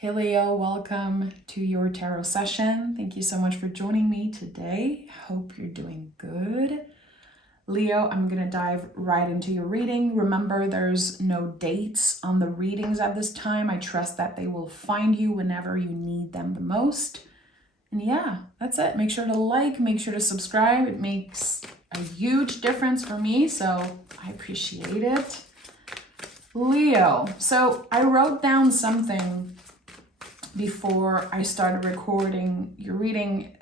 Hey Leo, welcome to your tarot session. Thank you so much for joining me today. Hope you're doing good. Leo, I'm going to dive right into your reading. Remember, there's no dates on the readings at this time. I trust that they will find you whenever you need them the most. And yeah, that's it. Make sure to like, make sure to subscribe. It makes a huge difference for me, so I appreciate it. Leo, so I wrote down something before I started recording your reading.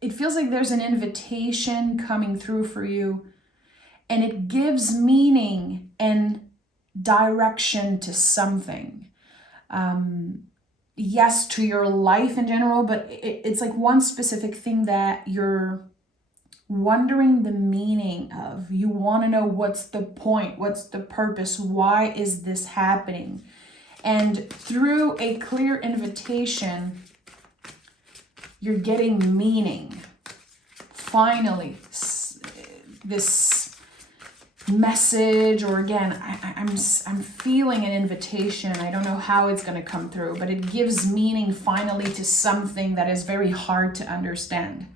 It feels like there's an invitation coming through for you, and it gives meaning and direction to something. Yes, to your life in general, but it's like one specific thing that you're wondering the meaning of. You want to know what's the point, what's the purpose, why is this happening? And through a clear invitation, you're getting meaning. Finally, this message, or again, I'm feeling an invitation. I don't know how it's going to come through, but it gives meaning finally to something that is very hard to understand.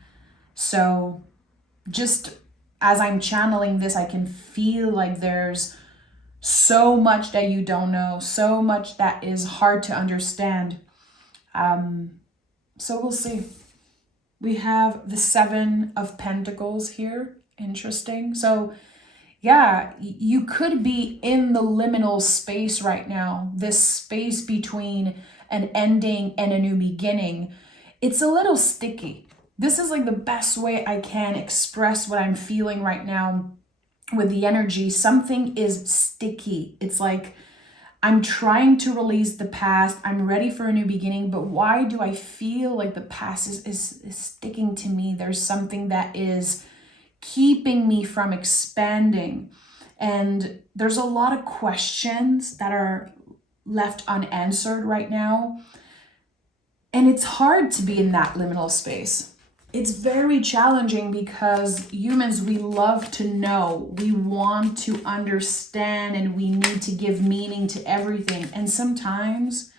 So just as I'm channeling this, I can feel like there's so much that you don't know, so much that is hard to understand. So we'll see. We have the Seven of Pentacles here. Interesting. So yeah, you could be in the liminal space right now, this space between an ending and a new beginning. It's a little sticky. This is like the best way I can express what I'm feeling right now with the energy. Something is sticky. It's like I'm trying to release the past. I'm ready for a new beginning, but why do I feel like the past is sticking to me? There's something that is keeping me from expanding. And there's a lot of questions that are left unanswered right now. And it's hard to be in that liminal space. It's very challenging because humans, we love to know, we want to understand, and we need to give meaning to everything. And sometimes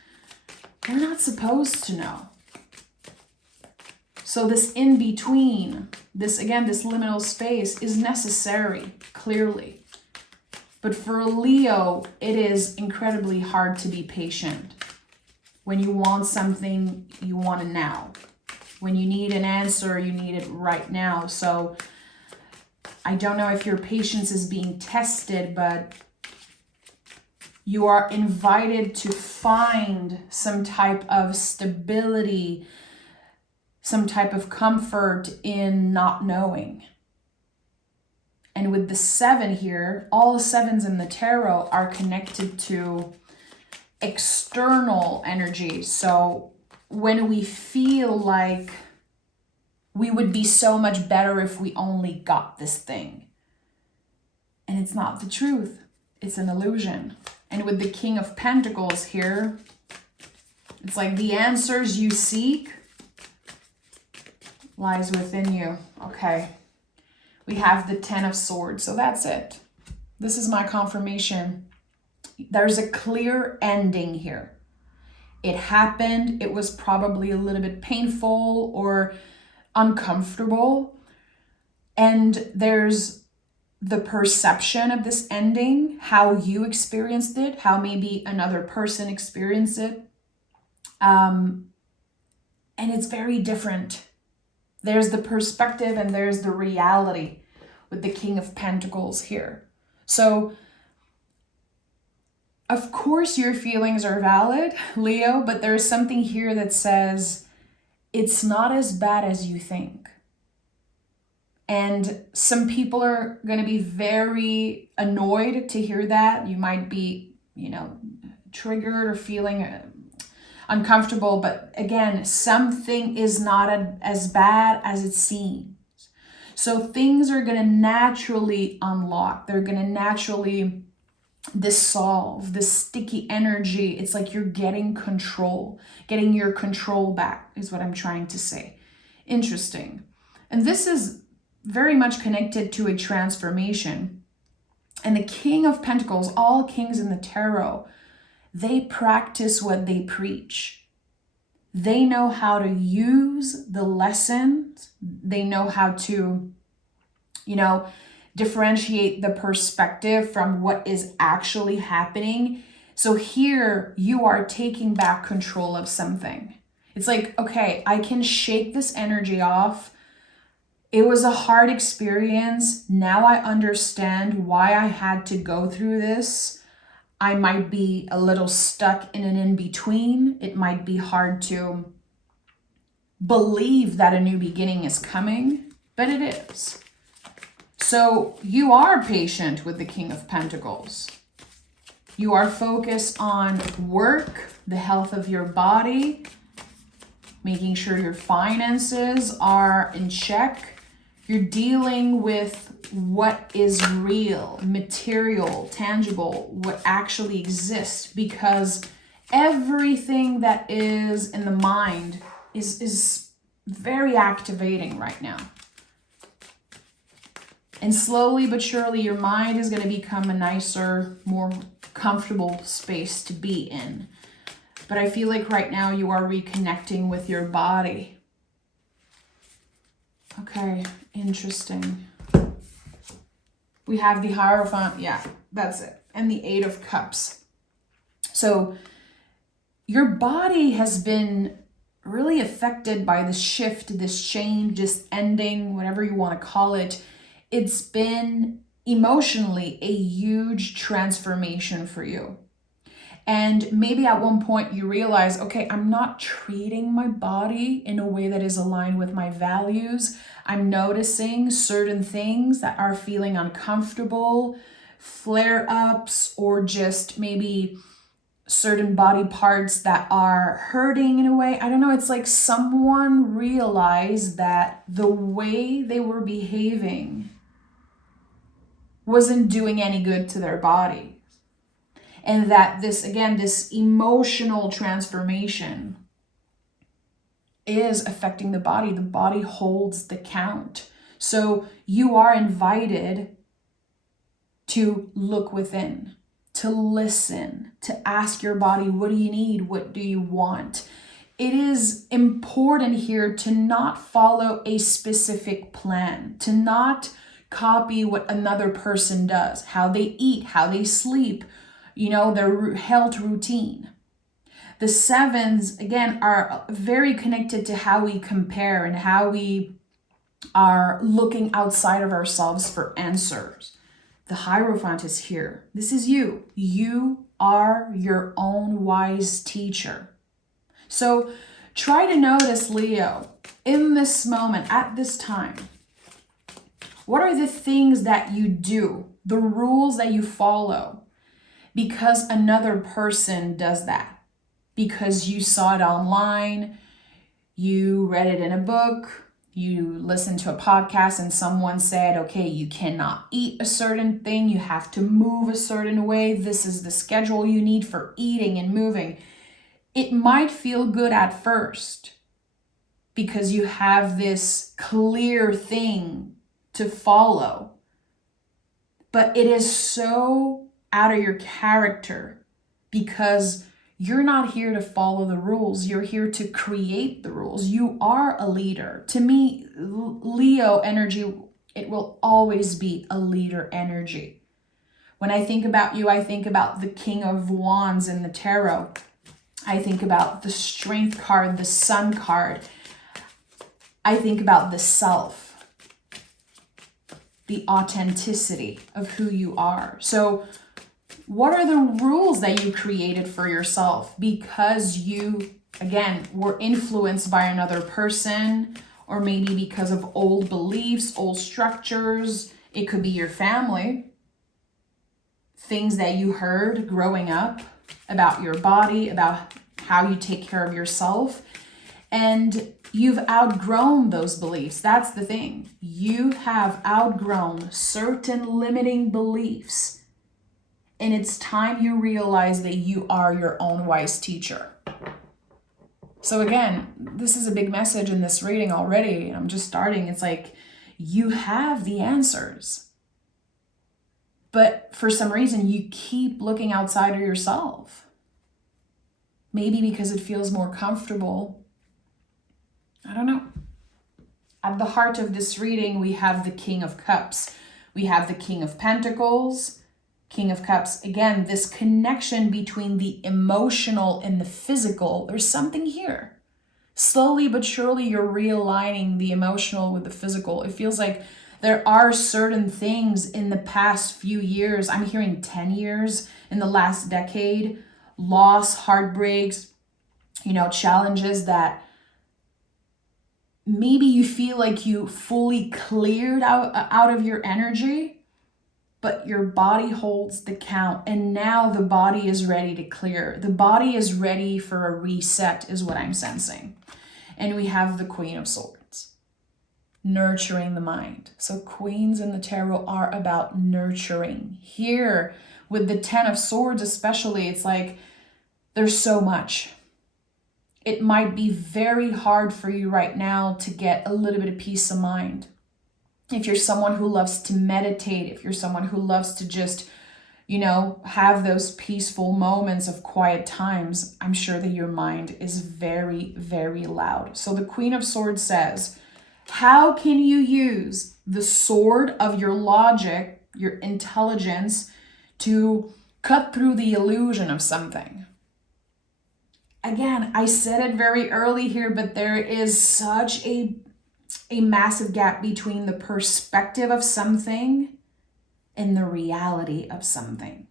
we're not supposed to know. So this in-between, this liminal space is necessary, clearly. But for Leo, it is incredibly hard to be patient. When you want something, you want it now. When you need an answer, you need it right now. So I don't know if your patience is being tested, but you are invited to find some type of stability, some type of comfort in not knowing. And with the seven here, all the sevens in the tarot are connected to external energy. So when we feel like we would be so much better if we only got this thing. And it's not the truth. It's an illusion. And with the King of Pentacles here, it's like the answers you seek lies within you. Okay. We have the Ten of Swords. So that's it. This is my confirmation. There's a clear ending here. It happened. It was probably a little bit painful or uncomfortable. And there's the perception of this ending, how you experienced it, how maybe another person experienced it. And it's very different. There's the perspective and there's the reality with the King of Pentacles here. So of course, your feelings are valid, Leo, but there's something here that says it's not as bad as you think. And some people are going to be very annoyed to hear that. You might be, triggered or feeling uncomfortable. But again, something is not as bad as it seems. So things are going to naturally unlock. They're going to naturally dissolve. This sticky energy, it's like you're getting your control back is what I'm trying to say. Interesting. And this is very much connected to a transformation. And the King of Pentacles, all kings in the tarot, they practice what they preach. They know how to use the lessons. They know how to, differentiate the perspective from what is actually happening. So here you are taking back control of something. It's like, okay, I can shake this energy off. It was a hard experience. Now I understand why I had to go through this. I might be a little stuck in an in-between. It might be hard to believe that a new beginning is coming, but it is. So you are patient with the King of Pentacles. You are focused on work, the health of your body, making sure your finances are in check. You're dealing with what is real, material, tangible, what actually exists, because everything that is in the mind is very activating right now. And slowly but surely, your mind is going to become a nicer, more comfortable space to be in. But I feel like right now you are reconnecting with your body. Okay, interesting. We have the Hierophant. Yeah, that's it. And the Eight of Cups. So your body has been really affected by this shift, this change, this ending, whatever you want to call it. It's been emotionally a huge transformation for you. And maybe at one point you realize, okay, I'm not treating my body in a way that is aligned with my values. I'm noticing certain things that are feeling uncomfortable, flare-ups, or just maybe certain body parts that are hurting in a way. I don't know. It's like someone realized that the way they were behaving wasn't doing any good to their body. And that this emotional transformation is affecting the body. The body holds the count. So you are invited to look within, to listen, to ask your body, what do you need? What do you want? It is important here to not follow a specific plan, to not copy what another person does, how they eat, how they sleep, their health routine. The sevens, again, are very connected to how we compare and how we are looking outside of ourselves for answers. The Hierophant is here. This is you. You are your own wise teacher. So try to notice, Leo, in this moment, at this time, what are the things that you do, the rules that you follow, because another person does that? Because you saw it online, you read it in a book, you listened to a podcast and someone said, okay, you cannot eat a certain thing, you have to move a certain way, this is the schedule you need for eating and moving. It might feel good at first because you have this clear thing to follow, but it is so out of your character because you're not here to follow the rules. You're here to create the rules. You are a leader. To me, Leo energy, it will always be a leader energy. When I think about you, I think about the King of Wands in the tarot. I think about the Strength card, the Sun card. I think about the self, the authenticity of who you are. So what are the rules that you created for yourself because you, again, were influenced by another person, or maybe because of old beliefs, old structures? It could be your family, things that you heard growing up about your body, about how you take care of yourself, and you've outgrown those beliefs. That's the thing. You have outgrown certain limiting beliefs. And it's time you realize that you are your own wise teacher. So again, this is a big message in this reading already. I'm just starting. It's like you have the answers. But for some reason, you keep looking outside of yourself. Maybe because it feels more comfortable. I don't know. At the heart of this reading, we have the King of Cups. We have the King of Pentacles, King of Cups. Again, this connection between the emotional and the physical. There's something here. Slowly but surely, you're realigning the emotional with the physical. It feels like there are certain things in the past few years, I'm hearing 10 years, in the last decade, loss, heartbreaks, challenges that maybe you feel like you fully cleared out of your energy, but your body holds the count. And now the body is ready to clear. The body is ready for a reset, is what I'm sensing. And we have the Queen of Swords, nurturing the mind. So queens in the tarot are about nurturing. Here, with the Ten of Swords especially, it's like there's so much. It might be very hard for you right now to get a little bit of peace of mind. If you're someone who loves to meditate, if you're someone who loves to just, have those peaceful moments of quiet times, I'm sure that your mind is very, very loud. So the Queen of Swords says, how can you use the sword of your logic, your intelligence, to cut through the illusion of something? Again, I said it very early here, but there is such a massive gap between the perspective of something and the reality of something.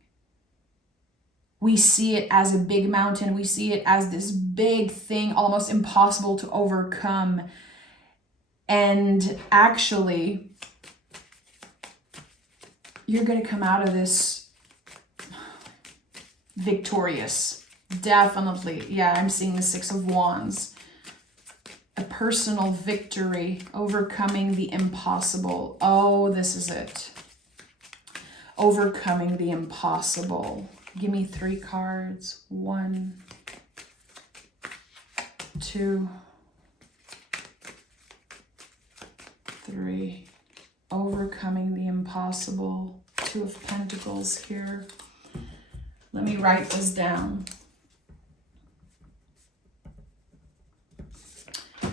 We see it as a big mountain. We see it as this big thing, almost impossible to overcome. And actually, you're going to come out of this victorious. Definitely. Yeah, I'm seeing the Six of Wands. A personal victory, overcoming the impossible. Oh, this is it. Overcoming the impossible. Give me 3 cards. 1, 2, 3. Overcoming the impossible. 2 of Pentacles here. Let me write this down.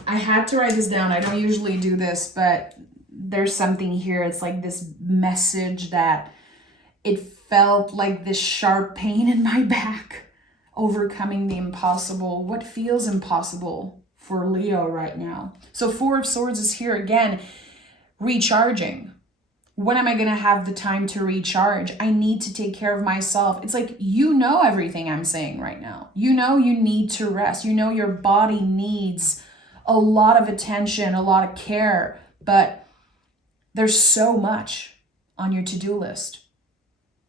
I had to write this down. I don't usually do this, but there's something here. It's like this message that it felt like this sharp pain in my back. Overcoming the impossible. What feels impossible for Leo right now? So 4 of Swords is here again. Recharging. When am I going to have the time to recharge? I need to take care of myself. It's like, everything I'm saying right now. You need to rest. Your body needs a lot of attention, a lot of care, but there's so much on your to-do list.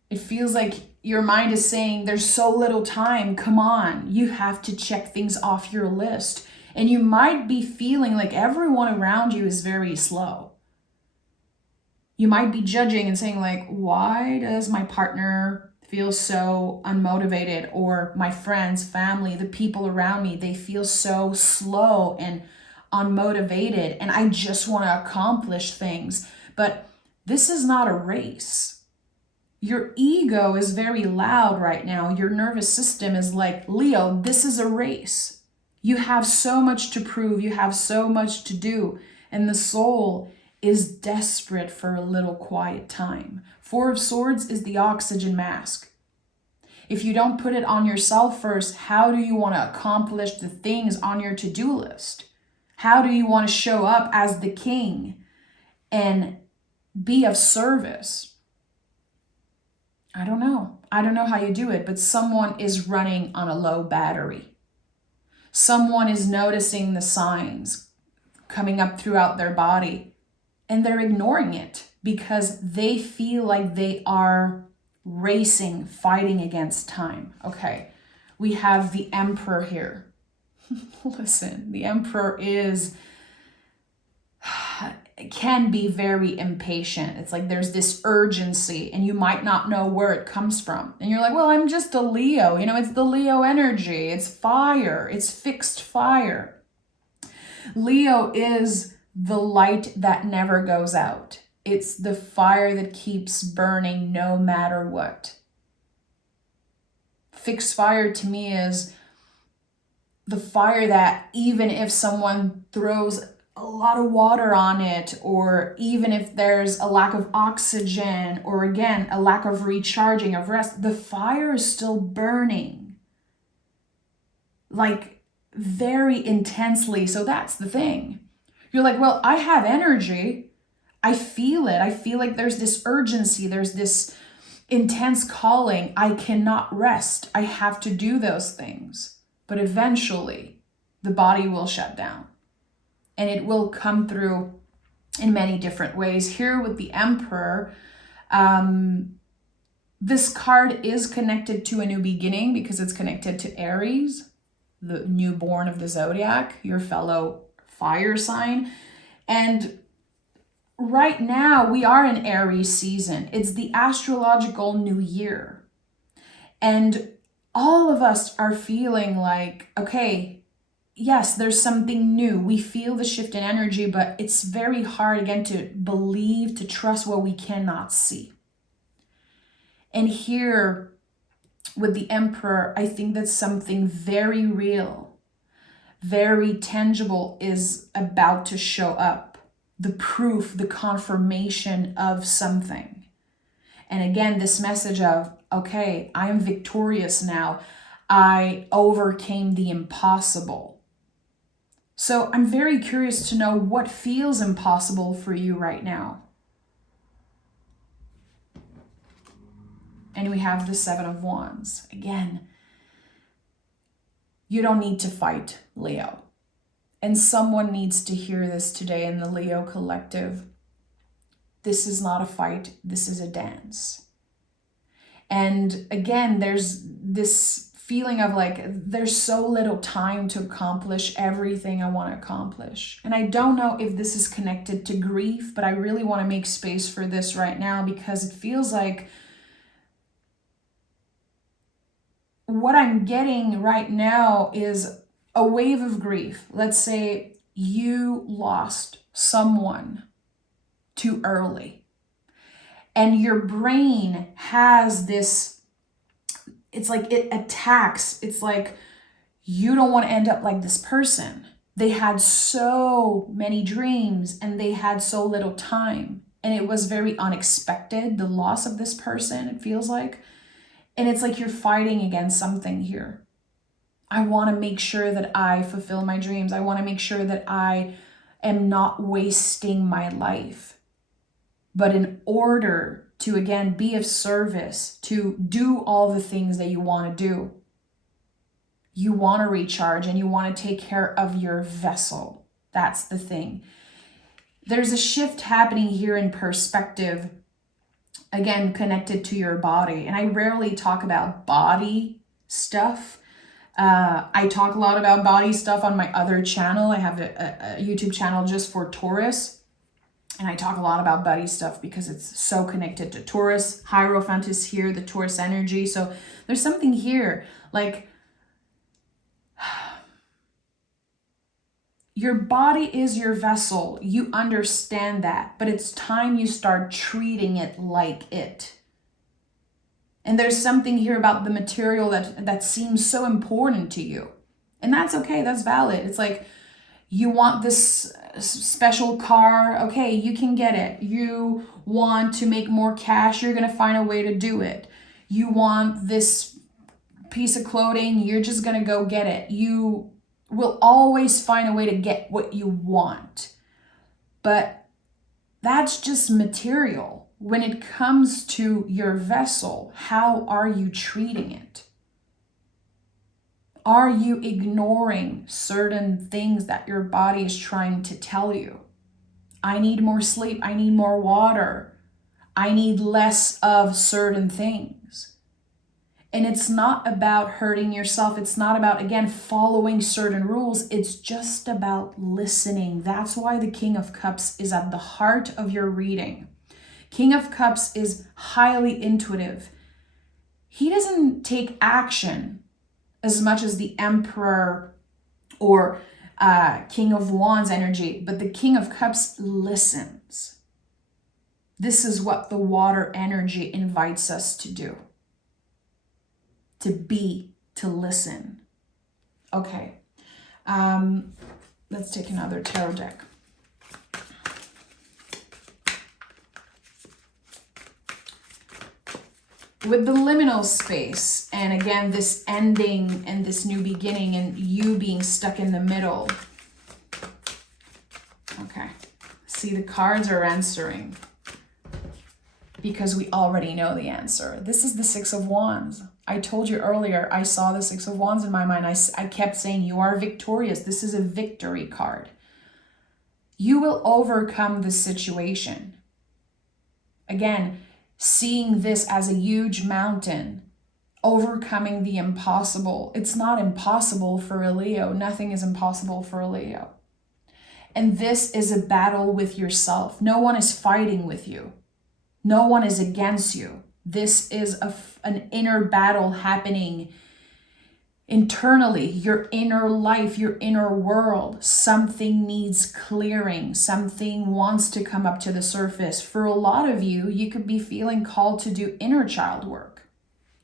It feels like your mind is saying there's so little time. Come on, you have to check things off your list. And you might be feeling like everyone around you is very slow. You might be judging and saying like, why does my partner feel so unmotivated? Or my friends, family, the people around me, they feel so slow and unmotivated. And I just want to accomplish things. But this is not a race. Your ego is very loud right now. Your nervous system is like, Leo, this is a race. You have so much to prove. You have so much to do. And the soul is desperate for a little quiet time. 4 of Swords is the oxygen mask. If you don't put it on yourself first, how do you want to accomplish the things on your to-do list? How do you want to show up as the king and be of service? I don't know. I don't know how you do it, but someone is running on a low battery. Someone is noticing the signs coming up throughout their body, and they're ignoring it because they feel like they are racing, fighting against time. Okay, we have the Emperor here. Listen, the Emperor can be very impatient. It's like there's this urgency and you might not know where it comes from. And you're like, well, I'm just a Leo. It's the Leo energy. It's fire. It's fixed fire. Leo is the light that never goes out. It's the fire that keeps burning no matter what. Fixed fire to me is the fire that even if someone throws a lot of water on it, or even if there's a lack of oxygen, or again, a lack of recharging, of rest, the fire is still burning, like very intensely. So that's the thing. You're like, well, I have energy. I feel it. I feel like there's this urgency. There's this intense calling. I cannot rest. I have to do those things. But eventually, the body will shut down. And it will come through in many different ways. Here with the Emperor, this card is connected to a new beginning because it's connected to Aries, the newborn of the zodiac, your fellow fire sign. And right now we are in Aries season. It's the astrological new year. And all of us are feeling like, okay, yes, there's something new. We feel the shift in energy, but it's very hard, again, to believe, to trust what we cannot see. And here with the Emperor, I think that something very real, very tangible is about to show up. The proof, the confirmation of something. And again, this message of, okay, I am victorious now. I overcame the impossible. So I'm very curious to know what feels impossible for you right now. And we have the Seven of Wands. Again, you don't need to fight, Leo. And someone needs to hear this today in the Leo collective. This is not a fight. This is a dance. And again, there's this feeling of like, there's so little time to accomplish everything I want to accomplish. And I don't know if this is connected to grief, but I really want to make space for this right now because it feels like what I'm getting right now is a wave of grief. Let's say you lost someone too early and your brain has this, it's like it attacks. It's like you don't want to end up like this person. They had so many dreams and they had so little time. And it was very unexpected, the loss of this person, it feels like. And it's like you're fighting against something here. I want to make sure that I fulfill my dreams. I want to make sure that I am not wasting my life. But in order to, again, be of service, to do all the things that you want to do, you want to recharge and you want to take care of your vessel. That's the thing. There's a shift happening here in perspective, again, connected to your body. And I rarely talk about body stuff. I talk a lot about body stuff on my other channel. I have a YouTube channel just for Taurus. And I talk a lot about body stuff because it's so connected to Taurus. Hierophant is here, the Taurus energy. So there's something here, like your body is your vessel. You understand that, but it's time you start treating it like it. And there's something here about the material that seems so important to you. And that's okay, that's valid. It's like, you want this special car, okay, you can get it. You want to make more cash, you're gonna find a way to do it. You want this piece of clothing, you're just gonna go get it. You will always find a way to get what you want. But that's just material. When it comes to your vessel, how are you treating it? Are you ignoring certain things that your body is trying to tell you? I need more sleep. I need more water. I need less of certain things. And it's not about hurting yourself. It's not about, again, following certain rules. It's just about listening. That's why the King of Cups is at the heart of your reading. King of Cups is highly intuitive. He doesn't take action as much as the Emperor or King of Wands energy, but the King of Cups listens. This is what the water energy invites us to do. To be, to listen. Okay, Let's take another tarot deck. With the liminal space, and again, this ending and this new beginning and you being stuck in the middle. Okay. See, the cards are answering because we already know the answer. This is the Six of Wands. I told you earlier, I saw the Six of Wands in my mind. I kept saying, you are victorious. This is a victory card. You will overcome the situation. Again, seeing this as a huge mountain, overcoming the impossible. It's not impossible for a Leo. Nothing is impossible for a Leo. And this is a battle with yourself. No one is fighting with you. No one is against you. This is an inner battle happening internally, your inner life, your inner world. Something needs clearing. Something wants to come up to the surface. For a lot of you, you could be feeling called to do inner child work.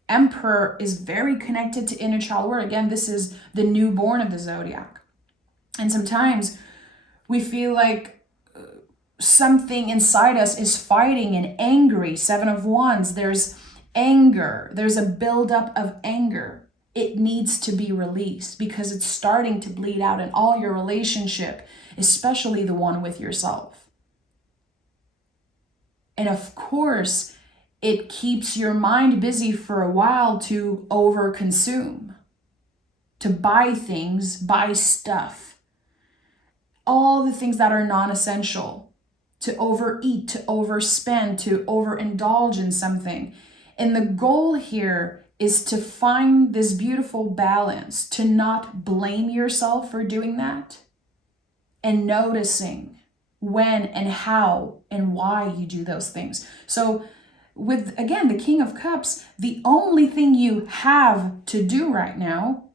Emperor is very connected to inner child work. Again, this is the newborn of the zodiac. And sometimes we feel like something inside us is fighting and angry. Seven of Wands, there's anger. There's a buildup of anger. It needs to be released because it's starting to bleed out in all your relationship, especially the one with yourself. And of course, it keeps your mind busy for a while to overconsume, to buy things, buy stuff, all the things that are non-essential, to overeat, to overspend, to overindulge in something. And the goal here is to find this beautiful balance, to not blame yourself for doing that, and noticing when and how and why you do those things. So with, again, the King of Cups, the only thing you have to do right now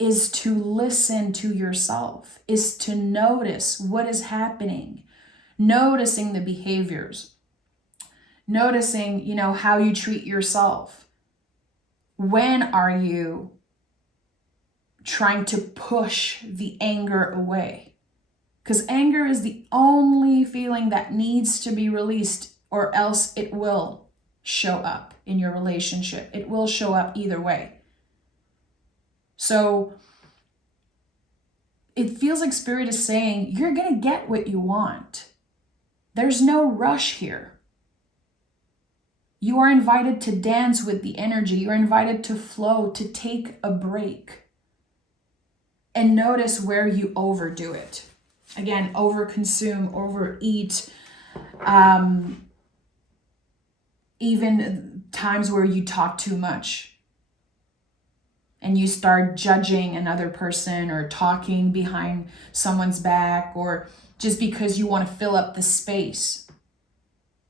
is to listen to yourself, is to notice what is happening, noticing the behaviors, noticing, how you treat yourself. When are you trying to push the anger away? Because anger is the only feeling that needs to be released, or else it will show up in your relationship. It will show up either way. So it feels like Spirit is saying, you're going to get what you want. There's no rush here. You are invited to dance with the energy. You're invited to flow, to take a break. And notice where you overdo it. Again, overconsume, overeat. Even times where you talk too much. And you start judging another person or talking behind someone's back, or just because you want to fill up the space.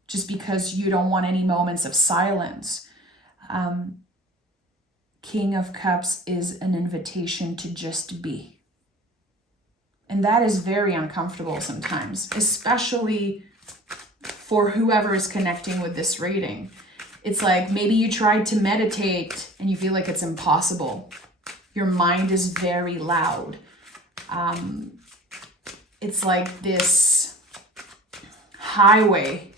Just because you don't want any moments of silence. King of Cups is an invitation to just be. And that is very uncomfortable sometimes, especially for whoever is connecting with this reading. It's like maybe you tried to meditate and you feel like it's impossible. Your mind is very loud. It's like this highway,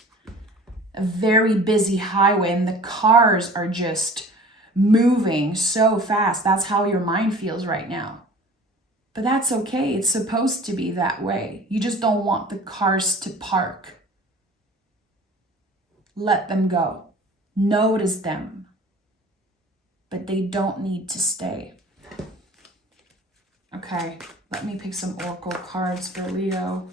a very busy highway, and the cars are just moving so fast. That's how your mind feels right now. But that's okay. It's supposed to be that way. You just don't want the cars to park. Let them go. Notice them. But they don't need to stay. Okay, let me pick some oracle cards for Leo.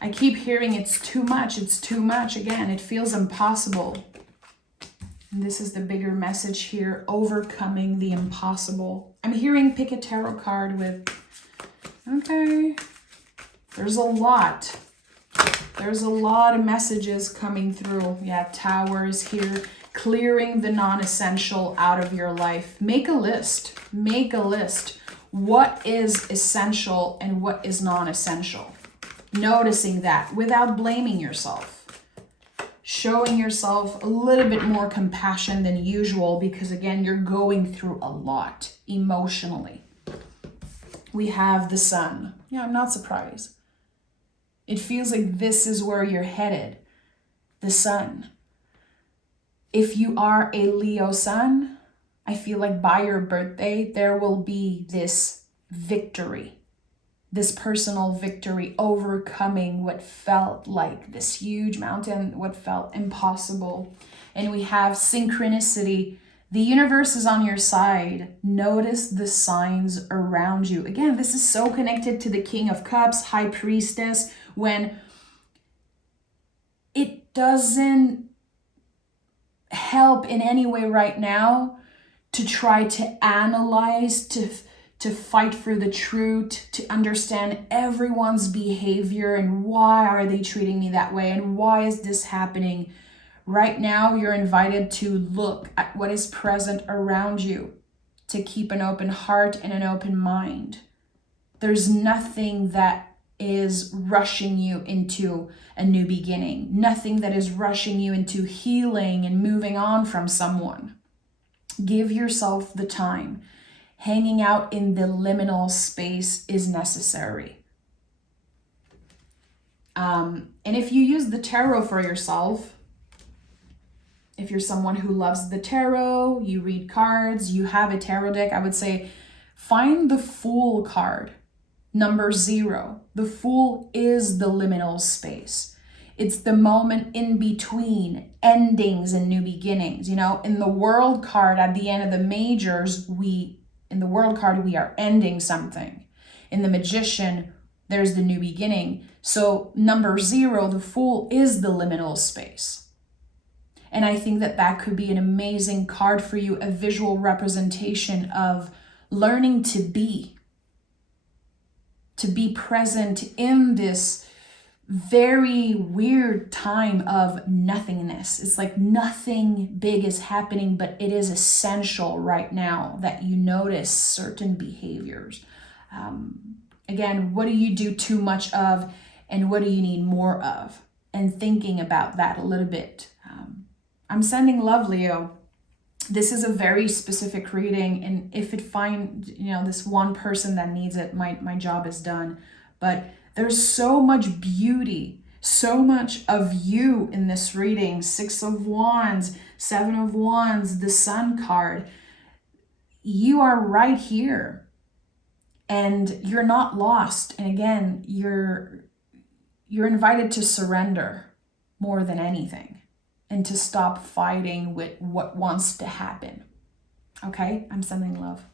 I keep hearing it's too much, it's too much. Again, it feels impossible. And this is the bigger message here, overcoming the impossible. I'm hearing pick a tarot card with, okay, there's a lot. There's a lot of messages coming through. Yeah, Towers here, clearing the non-essential out of your life. Make a list, make a list. What is essential and what is non-essential? Noticing that without blaming yourself. showing yourself a little bit more compassion than usual because, again, you're going through a lot emotionally. We have the Sun. Yeah, I'm not surprised. It feels like this is where you're headed. The Sun. If you are a Leo Sun, I feel like by your birthday, there will be this victory, this personal victory, overcoming what felt like this huge mountain, what felt impossible. And we have synchronicity. The universe is on your side. Notice the signs around you. Again, this is so connected to the King of Cups, High Priestess, when it doesn't help in any way right now to try to analyze, to fight for the truth, to understand everyone's behavior and why are they treating me that way and why is this happening. Right now, you're invited to look at what is present around you, to keep an open heart and an open mind. There's nothing that is rushing you into a new beginning, nothing that is rushing you into healing and moving on from someone. Give yourself the time. Hanging out in the liminal space is necessary. And if you use the tarot for yourself, if you're someone who loves the tarot, you read cards, you have a tarot deck, I would say find the Fool card, number 0. The Fool is the liminal space. It's the moment in between endings and new beginnings. You know, in the World card at the end of the majors, in the World card, we are ending something. In the Magician, there's the new beginning. So number 0, the Fool, is the liminal space. And I think that that could be an amazing card for you, a visual representation of learning to be present in this very weird time of nothingness. It's like nothing big is happening, but it is essential right now that you notice certain behaviors. Again, what do you do too much of and what do you need more of? And thinking about that a little bit. I'm sending love, Leo. This is a very specific reading, and if it finds, this one person that needs it, my job is done. But there's so much beauty, so much of you in this reading. 6 of Wands, 7 of Wands, the Sun card. You are right here, and you're not lost. And again, you're invited to surrender more than anything, and to stop fighting with what wants to happen. Okay? I'm sending love.